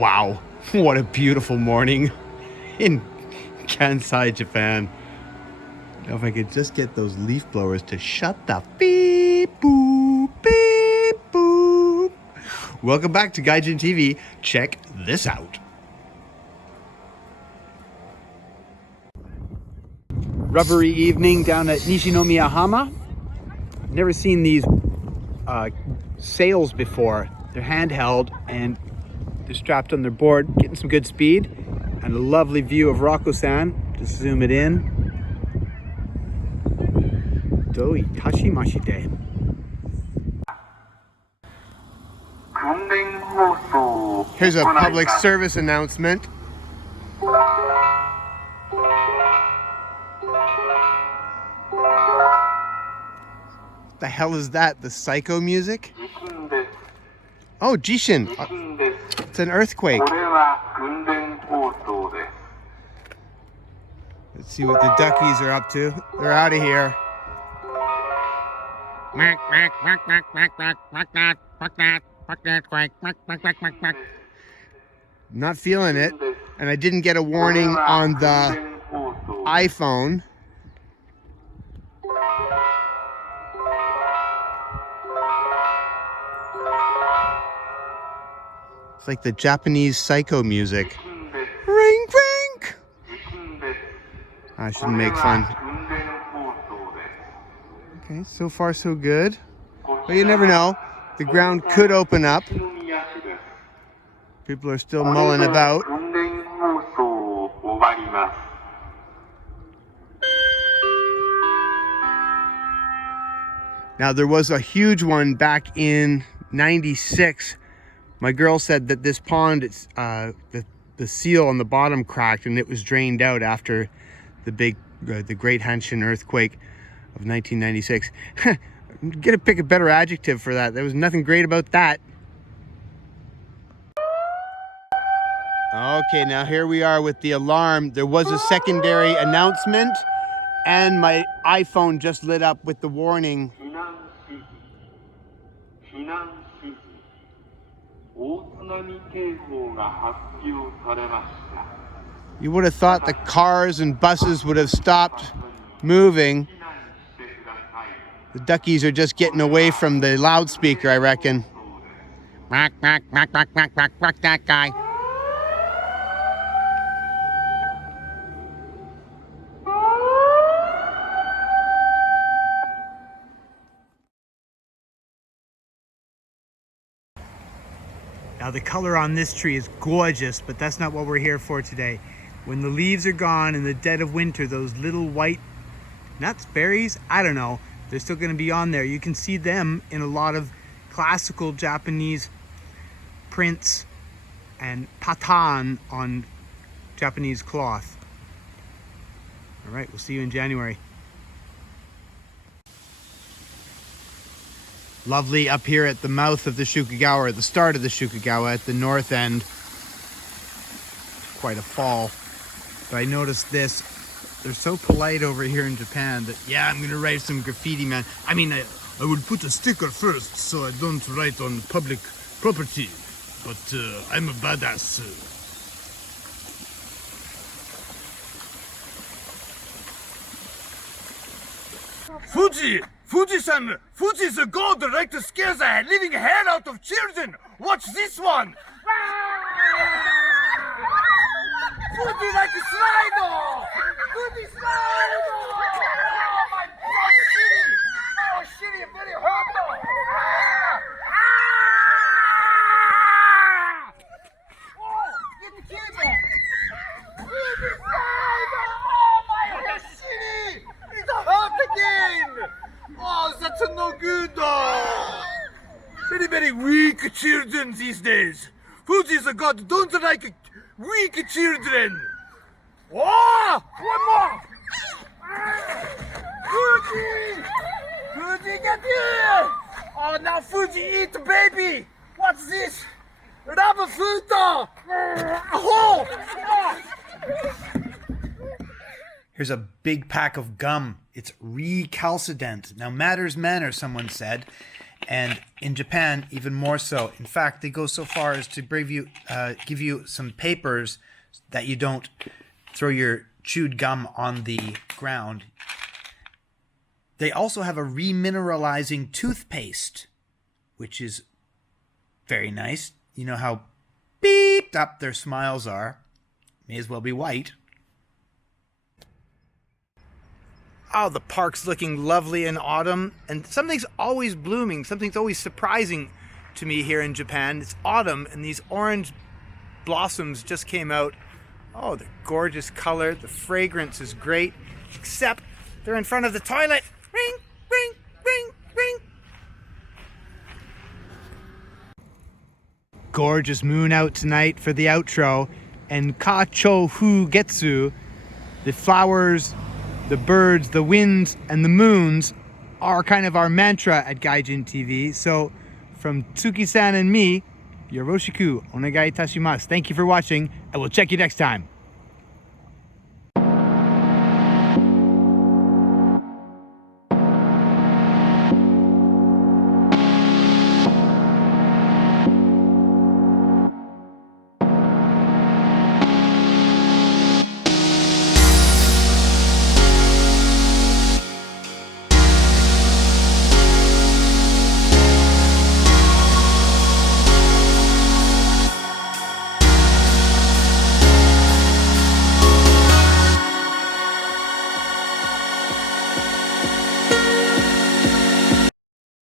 Wow, what a beautiful morning in Kansai, Japan. Now if I could just get those leaf blowers to shut the beep boop, beep boop. Welcome back to Gaijin TV. Check this out. Rubbery evening down at Nishinomiya-hama. Never seen these sails before. They're handheld and they're strapped on their board, getting some good speed and a lovely view of Rakusan. Just zoom it in. Doi Tashimashite. Here's a public service announcement. The hell is that? The psycho music? Oh, Jishin. It's an earthquake. Let's see what the duckies are up to. They're out of here. Not feeling it. And I didn't get a warning on the iPhone. It's like the Japanese psycho music. Ring, ring! I shouldn't make fun. Okay, so far so good. But you never know. The ground could open up. People are still mulling about. Now there was a huge one back in '96. My girl said that this pond, it's the seal on the bottom cracked and it was drained out after the Great Hanshin earthquake of 1996. I'm gonna pick a better adjective for that. There was nothing great about that. Okay, now here we are with the alarm. There was a secondary announcement and my iPhone just lit up with the warning. You would have thought the cars and buses would have stopped moving. The duckies are just getting away from the loudspeaker, I reckon. Quack, quack, quack, quack, quack, quack, quack, that guy. Now the color on this tree is gorgeous, but that's not what we're here for today. When the leaves are gone in the dead of winter, those little white nuts, berries, I don't know, they're still going to be on there. You can see them in a lot of classical Japanese prints and patan on Japanese cloth. All right, we'll see you in January. Lovely up here at the mouth of the Shukugawa, at the start of the Shukugawa, at the north end. Quite a fall. But I noticed this. They're so polite over here in Japan that, yeah, I'm going to write some graffiti, man. I mean, I would put a sticker first so I don't write on public property. But I'm a badass. Fuji-san! Fuji the God like to scare the living hell out of children! Watch this one! Fuji like a slide! Fuji slide! Oh my God, shitty! Oh shitty, very hurt! Oh, get the cable! Fuji slide! Oh my God, shitty! It's hurt again! Oh, that's no good. Very, very weak children these days. Fuji the God don't like weak children. Oh, one more. Fuji! Fuji, get here! Oh, now Fuji eat baby. What's this? Rubber fruit. Oh! Here's a big pack of gum. It's recalcitrant. Now, matters manner, someone said. And in Japan, even more so. In fact, they go so far as to give you some papers that you don't throw your chewed gum on the ground. They also have a remineralizing toothpaste, which is very nice. You know how beeped up their smiles are. May as well be white. Oh, the park's looking lovely in autumn, and something's always blooming. Something's always surprising to me here in Japan. It's autumn, and these orange blossoms just came out. Oh, they're gorgeous color. The fragrance is great, except they're in front of the toilet. Ring, ring, ring, ring. Gorgeous moon out tonight for the outro, and Ka-cho-fu Getsu, the flowers, the birds, the winds, and the moons are kind of our mantra at Gaijin TV. So from Tsuki-san and me, yoroshiku onegai itashimasu. Thank you for watching, and we'll check you next time.